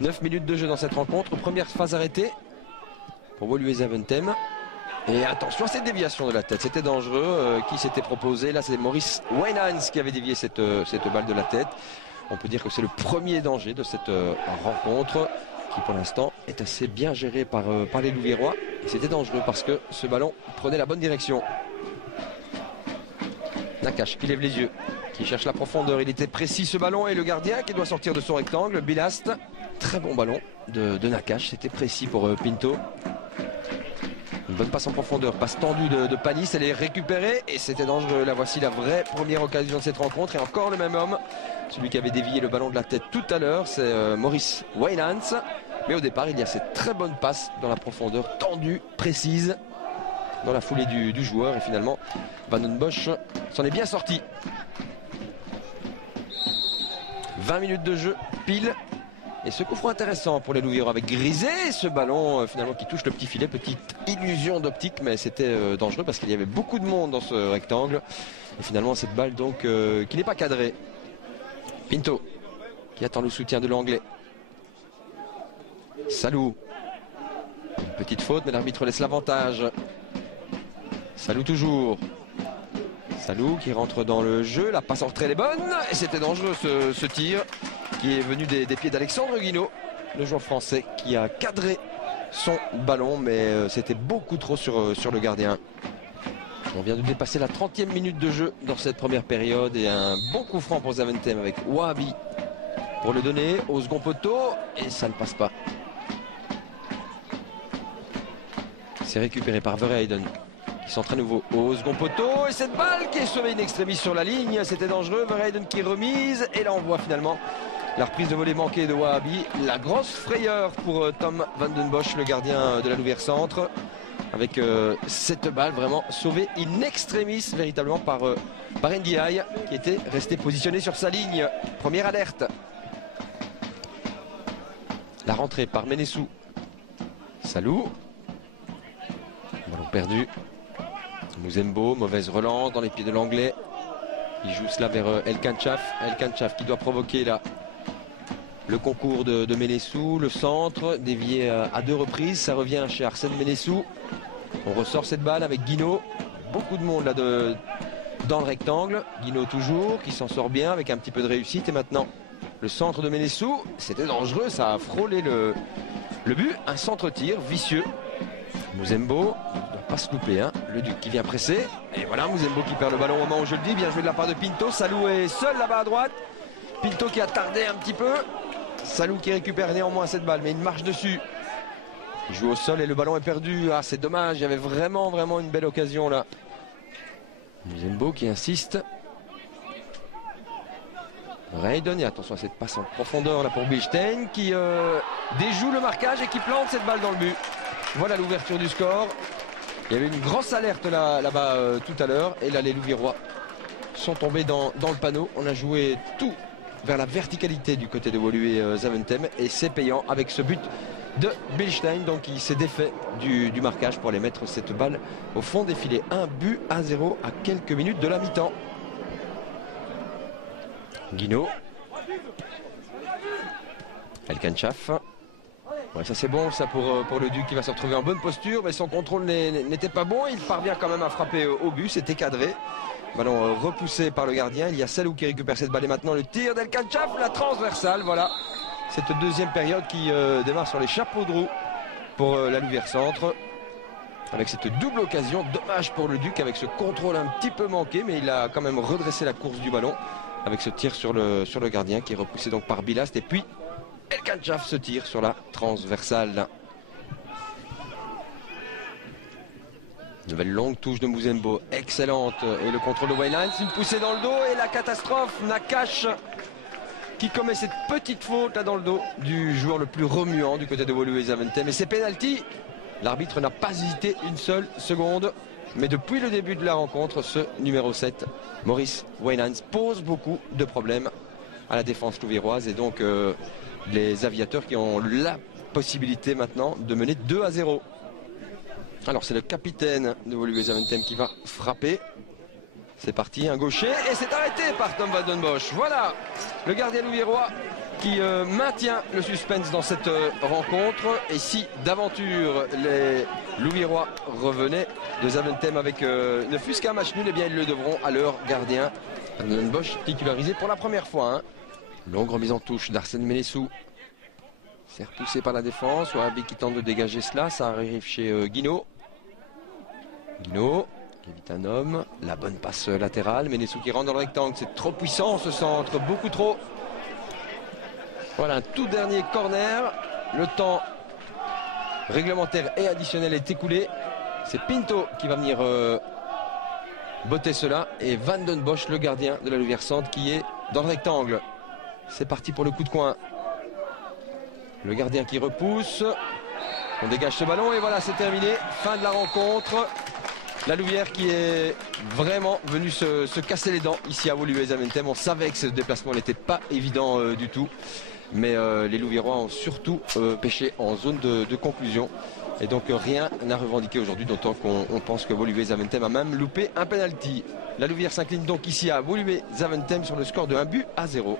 9 minutes de jeu dans cette rencontre. Première phase arrêtée pour Woluwe-Zaventem. Et attention à cette déviation de la tête. C'était dangereux. Qui s'était proposé? Là, c'est Maurice Wijnands qui avait dévié cette balle de la tête. On peut dire que c'est le premier danger de cette rencontre qui, pour l'instant, est assez bien géré par les Louviérois. Et c'était dangereux parce que ce ballon prenait la bonne direction. Nakache qui lève les yeux, qui cherche la profondeur. Il était précis ce ballon et le gardien qui doit sortir de son rectangle. Bilast, très bon ballon de Nakache. C'était précis pour Pinto. Une bonne passe en profondeur, passe tendue de Panis. Elle est récupérée et c'était dangereux. Là, voici la vraie première occasion de cette rencontre. Et encore le même homme, celui qui avait dévié le ballon de la tête tout à l'heure, c'est Maurice Wijnands. Mais au départ, il y a cette très bonne passe dans la profondeur, tendue, précise, dans la foulée du joueur. Et finalement, Van den Bosch s'en est bien sorti. 20 minutes de jeu, pile. Et ce coup franc intéressant pour les Louviérois avec Grisé. Ce ballon finalement qui touche le petit filet. Petite illusion d'optique, mais c'était dangereux parce qu'il y avait beaucoup de monde dans ce rectangle. Et finalement, cette balle donc qui n'est pas cadrée. Pinto qui attend le soutien de l'Anglais. Salou. Une petite faute, mais l'arbitre laisse l'avantage. Salou toujours. Salou qui rentre dans le jeu. La passe en retrait est bonne. Et c'était dangereux ce tir qui est venu des pieds d'Alexandre Guinaud, le joueur français qui a cadré son ballon. Mais c'était beaucoup trop sur le gardien. On vient de dépasser la 30e minute de jeu dans cette première période. Et un bon coup franc pour Zaventem avec Wahabi pour le donner au second poteau. Et ça ne passe pas. C'est récupéré par Verheyden qui centre à nouveau au second poteau. Et cette balle qui est sauvée in extremis sur la ligne. C'était dangereux. Verheyden qui remise. Et là on voit finalement la reprise de volée manquée de Wahabi. La grosse frayeur pour Tom Van den Bosch, le gardien de la Louvière Centre. Avec cette balle vraiment sauvée in extremis véritablement par Ndiaye qui était resté positionné sur sa ligne. Première alerte. La rentrée par Menessou. Salou. Ballon perdu. Muzembo, mauvaise relance dans les pieds de l'Anglais. Il joue cela vers El Kanchaf. El Kanchaf qui doit provoquer là le concours de Menessou. Le centre dévié à 2 reprises. Ça revient chez Arsène Menessou. On ressort cette balle avec Guinaud. Beaucoup de monde là dans le rectangle. Guinaud toujours qui s'en sort bien avec un petit peu de réussite. Et maintenant le centre de Menessou. C'était dangereux. Ça a frôlé le but. Un centre-tir vicieux. Muzembo ne doit pas se louper, hein. Le Duc qui vient presser. Et voilà Muzembo qui perd le ballon au moment où je le dis. Bien joué de la part de Pinto. Salou est seul là-bas à droite. Pinto qui a tardé un petit peu. Salou qui récupère néanmoins cette balle, mais il marche dessus. Il joue au sol et le ballon est perdu. Ah, c'est dommage, il y avait vraiment une belle occasion là. Muzembo qui insiste. Verheyden, et attention à cette passe en profondeur là pour Bilstein qui déjoue le marquage et qui plante cette balle dans le but. Voilà l'ouverture du score. Il y avait une grosse alerte là-bas tout à l'heure. Et là, les Louviérois sont tombés dans le panneau. On a joué tout vers la verticalité du côté de Woluwe-Zaventem. Et c'est payant avec ce but de Bilstein. Donc il s'est défait du marquage pour aller mettre cette balle au fond des filets. 1-0 à quelques minutes de la mi-temps. Guinaud. El Kanchaf. Ouais, ça c'est bon ça pour le Duc qui va se retrouver en bonne posture, mais son contrôle n'était pas bon. Il parvient quand même à frapper au but, c'était cadré. Ballon repoussé par le gardien. Il y a Salou qui récupère cette balle et maintenant le tir d'El Kanchaf, la transversale. Voilà cette deuxième période qui démarre sur les chapeaux de roue pour la Louvière Centre. Avec cette double occasion, dommage pour le Duc avec ce contrôle un petit peu manqué, mais il a quand même redressé la course du ballon avec ce tir sur le gardien qui est repoussé donc par Bilast. Et puis El Kanchaf se tire sur la transversale. Nouvelle longue touche de Muzembo, excellente. Et le contrôle de Wijnands, une poussée dans le dos et la catastrophe. Nakache qui commet cette petite faute là dans le dos du joueur le plus remuant du côté de Woluwe-Zaventem. Et c'est pénalty. L'arbitre n'a pas hésité une seule seconde. Mais depuis le début de la rencontre, ce numéro 7, Maurice Wijnands, pose beaucoup de problèmes à la défense louviéroise. Et donc les aviateurs qui ont la possibilité maintenant de mener 2-0. Alors c'est le capitaine de Woluwe-Zaventem qui va frapper. C'est parti, un gaucher et c'est arrêté par Tom Van den Bosch. Voilà, le gardien louviérois qui maintient le suspense dans cette rencontre. Et si d'aventure les Louviérois revenaient de Zaventem avec ne fût-ce qu'un match nul, eh bien ils le devront à leur gardien Brandon Bosch, titularisé pour la première fois. Hein. Longue remise en touche d'Arsène Ménessou. C'est repoussé par la défense. Ouahabi qui tente de dégager cela. Ça arrive chez Guinaud. Guinaud qui évite un homme. La bonne passe latérale. Ménessou qui rentre dans le rectangle. C'est trop puissant ce centre. Beaucoup trop. Voilà un tout dernier corner. Le temps réglementaire et additionnel est écoulé. C'est Pinto qui va venir botter cela. Et Van den Bosch, le gardien de la Louvière Centre, qui est dans le rectangle. C'est parti pour le coup de coin. Le gardien qui repousse. On dégage ce ballon et voilà, c'est terminé. Fin de la rencontre. La Louvière qui est vraiment venue se casser les dents ici à Woluwe-Zaventem. On savait que ce déplacement n'était pas évident du tout. Mais les Louviérois ont surtout pêché en zone de conclusion. Et donc rien à revendiquer aujourd'hui, d'autant qu'on pense que Woluwe-Zaventem a même loupé un penalty. La Louvière s'incline donc ici à Woluwe-Zaventem sur le score de 1-0.